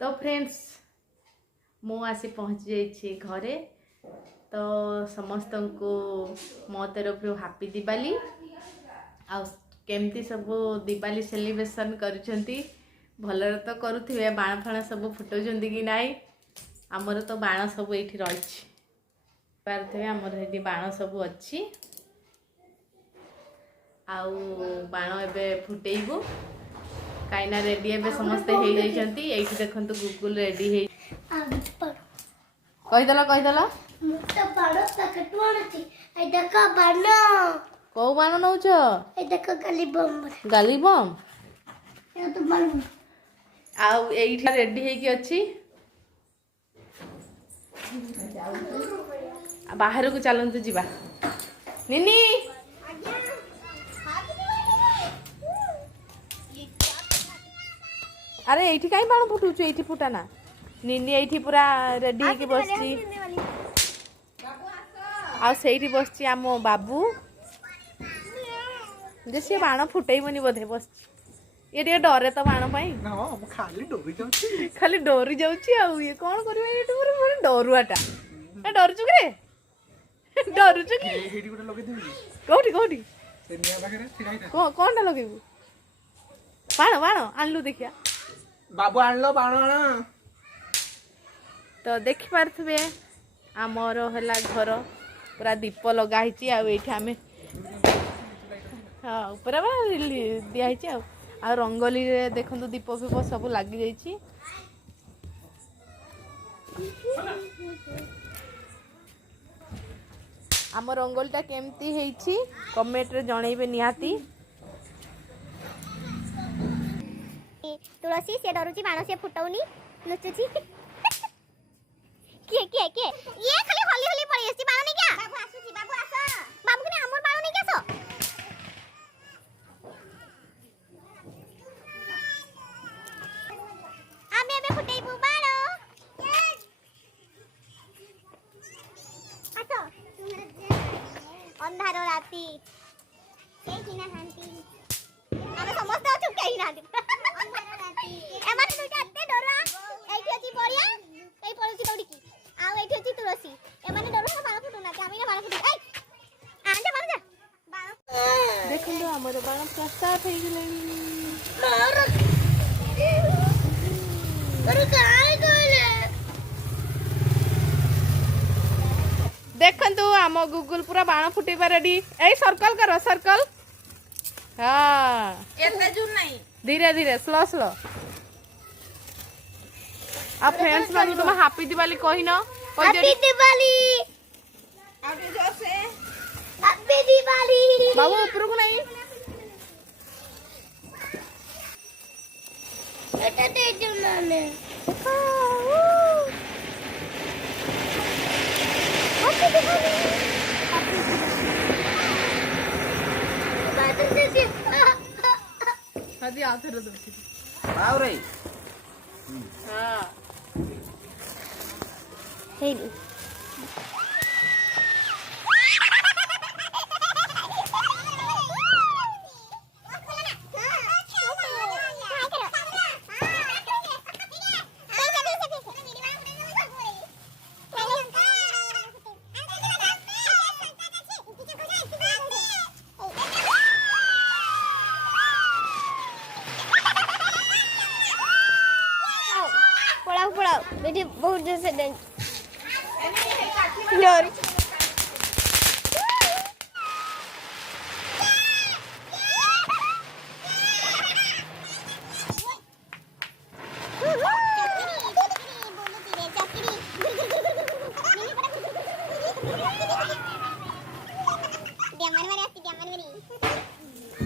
तो फ्रेंड्स मु आसी पहुँची जाइए घरे। तो समस्त को मो तरफ हैप्पी दिवाली। आ केमती सब दिवाली सेलिब्रेशन करुछंती भलरे तो करुथिबे। बाण फाण सब फुटाउछंती कि नाई? आमर तो बाण सब एठी रहिछि पारथिबे। आमर हेटी बाण सब अछि। आउ बाण एबे फुटेइबो काइना रेडी एबे समस्त हे जाइछंती। एठी देखंतु गुगुल रेडी हे कहिदला मुट्टा बाण पैकेट मारछि। ए देखा बाण को बाण नउछ? ए देखा गाली बम ए तो बाण आउ एठी रेडी हे कि अछि। बाहर को चलंतु जिबा। निनी अरे एठी काई बाण फुटुछु? एठी फुटाना। निनी एठी पूरा रेडी हे कि बसची। आ सेठी बसची आमो बाबू जे से बाण फुटेइबनी बोधे बस। ये डरे तो बाण पाई खाली डोरी जाउची। आ ये कोन करबे? एठी पूरा डरुआटा। ए डरुचु रे? डरुचु कि? हेडी गुटा लगे देबी। कोठी से निया बाखरे ठिकाइता कोनटा लगेबू? बाण आनलु देखिया। बाबू आनलो बाण आण। तो देखि पारथबे आमर हला घर पूरा दीप लगा हिची। आ एठी आमे हाँ पूरा दिया हिची। आ रंगोली रे देखंतु दीप फीप सब लागी जाइची। आम रंगोलीटा केमती हेइची कमेंट रे जणैबे निहाती। तुलसी से डरुची बाण से फुटाउनी लुचुची। के ये खाली होली होली पड़ी आसी बाण नहीं क्या? बाबू आसुची बाबू आस। बाबू ने हमर बाण नहीं क्या सो? आमे बे फुटाइबू बाण। आसो अंधार राती के किना हांती आमे समस्त अछु केही नांती। अंधार राती एमाने दुटा एते डरा। एठी अछि बड़िया कई पळुची दौड़ीकी। आ एठी अछि तुलसी। एमाने डरा बाण फुटु ना। आमे ना बाण फुटु। ए आंजा बाण जा बाण देखंतु हमर बाण स्टार्ट हे गेलनी। अरे काय कहले? देखंतु आम गूगल पूरा बाण फुटेबा रेडी। ए सर्कल करो सर्कल। हाँ एते जुर नहीं धीरे धीरे स्लो आ फ्रेंड्स मानु तुम हैप्पी दिवाली कहिनो। हैप्पी दिवाली। आगे जोर से हैप्पी दिवाली। बाबू ऊपर को नहीं बेटा दे दो नाने। हैप्पी दिवाली। बात से हदी आथर दो आउ रे। हां हे पड़ाओ बेटी बहुत जोर से डर।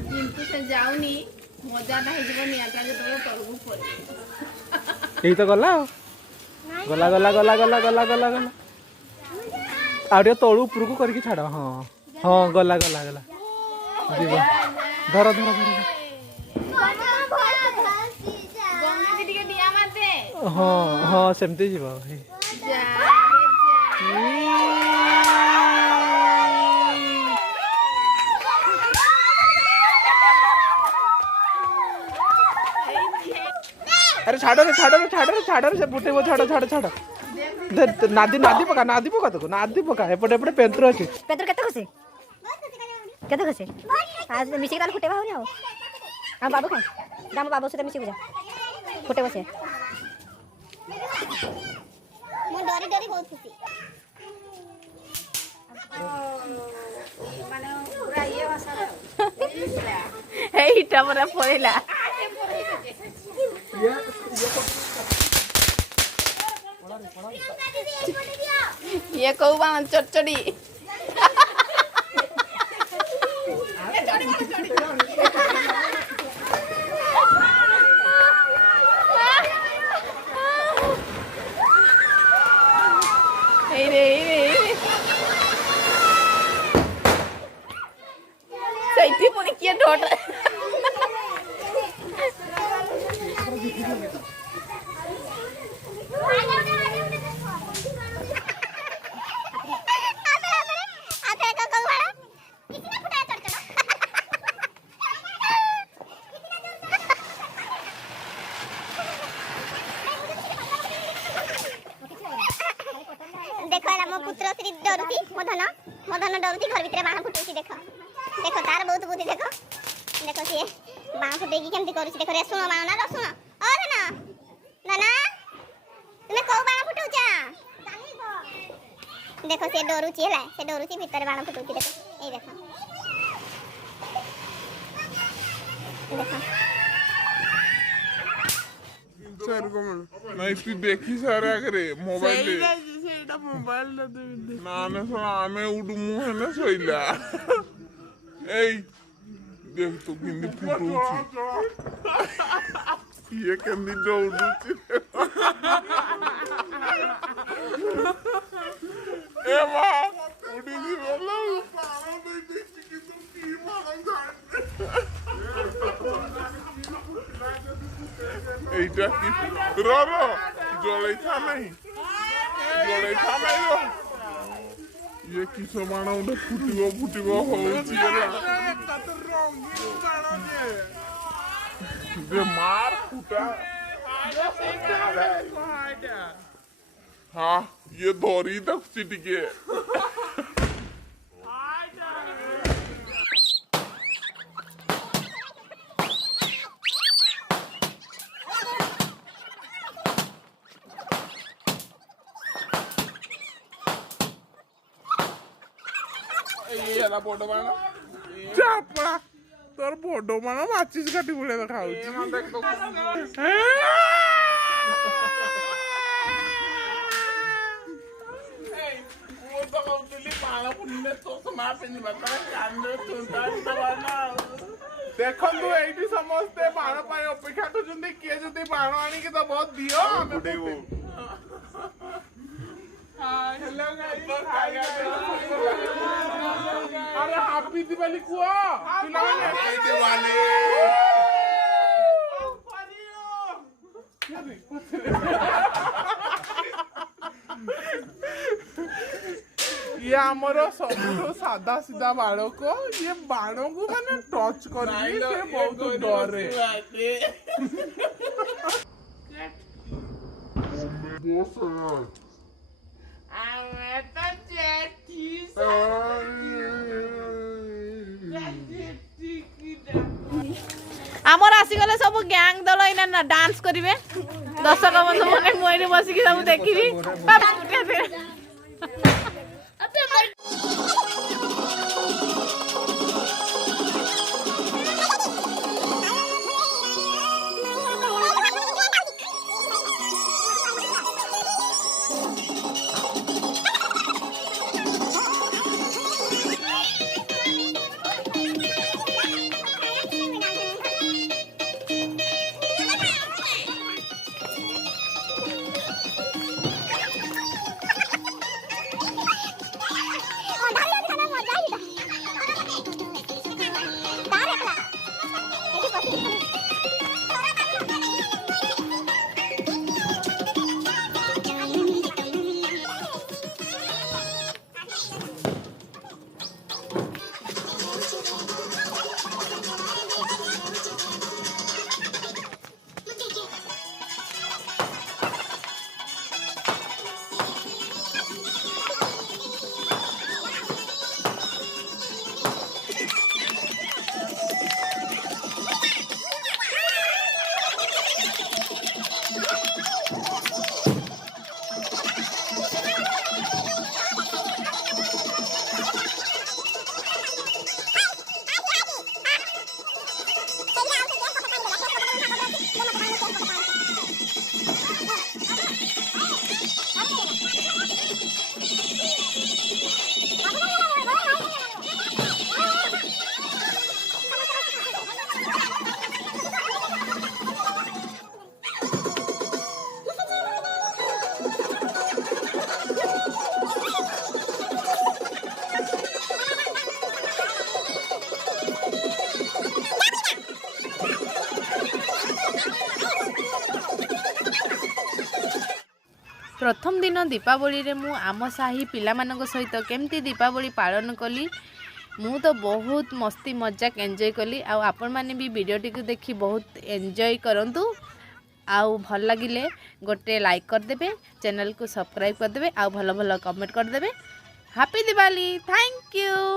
किंतु से जाउनी मजा ना हे जीवन नियाटा जे तो तळगु पड़े। एई तो गला गला गला गला गला गला गला गला आडियो तळु ऊपर को करके छाड़। हां हां गला गला गला जीवा धर धर धर। गंगा जी के दिया माते। हां हां सेमते जीवा भाई। अरे छाड़ रे छाड़ रे छाड़ रे छाड़ रे से फुटेबो छाड़ छाड़ छाड़ नादी नादी पका तो नादी पका एपटे एपटे पेंतर अछि पेंतर केते खुशी आज मिसी के फुटेबा हो जाओ हम बाबू खाए दाम बाबू से मिसी बुझा फुटेबो से मो डरी डरी बहुत खुशी माने पूरा ये भाषा এইটা পরে পড়িলা ये कहू बाण चटचड़ी सही पुणी किए डोट देखो ना मो पुत्र श्री डरुती मदन डरुती घर भीतर बाण फुटुची देखो देखो तार बहुत बुद्धि देखो देखो सी बाण फुटे की केमती करूची देखो रे सुनो बाण ना सुनो ओ ना नाना तुमे को बाण फुटुचा देखो से डरुची हला से डरुची भीतर बाण फुटुची देखो ए देखो देखो सर को नहीं तू देखी सारा करे मोबाइल ସେଇଟା ମୋବାଇଲ ନା ନା ଶୁଣ ଆମେ ଉଠୁ ମୁଁ ହେଲେ ଶୋଇଲା ଏଇ देख तो किंदी फुटुची ये केंदी दौड़ुची ए मां उड़ी दी बोला पाणो दे दे कि तो की मारा जाए এইটা কি रो জলাই থা নাই জলাই থা নাই रो ये की समान उठे फुटिबो होउची एला दे मार फुटा हाँ ये धोरी तक चिटिके ये बड़ मान चापड़ा तोर बड़ मान माचिस काटी भले देखा देखु ये समस्ते बाण अपेक्षा कर किए जो बाण आणिक तो बहुत दियो अरे हैप्पी दिवाली को हैप्पी दिवाली ये आमर सब सादा सीधा बाण को ये बाण को मैंने टच कर बहुत डरे आमर आसीगले सब गैंग दल इना ना डांस करिवे दर्शक बंधु माने मोइरे बसिकी सब देखिबी प्रथम दिन दीपावली रे मु आम साही पिलामानक सहित केमती दीपावली पालन कली मु तो बहुत मस्ती मजाक एंजॉय कली आपण माने भी वीडियो टी देखी बहुत एंजॉय करंतु आउ भल लगिले गोटे लाइक करदेबे चैनल को सब्सक्राइब करदेबे आउ भल भल कमेंट करदेबे हैप्पी दिवाली थैंक यू।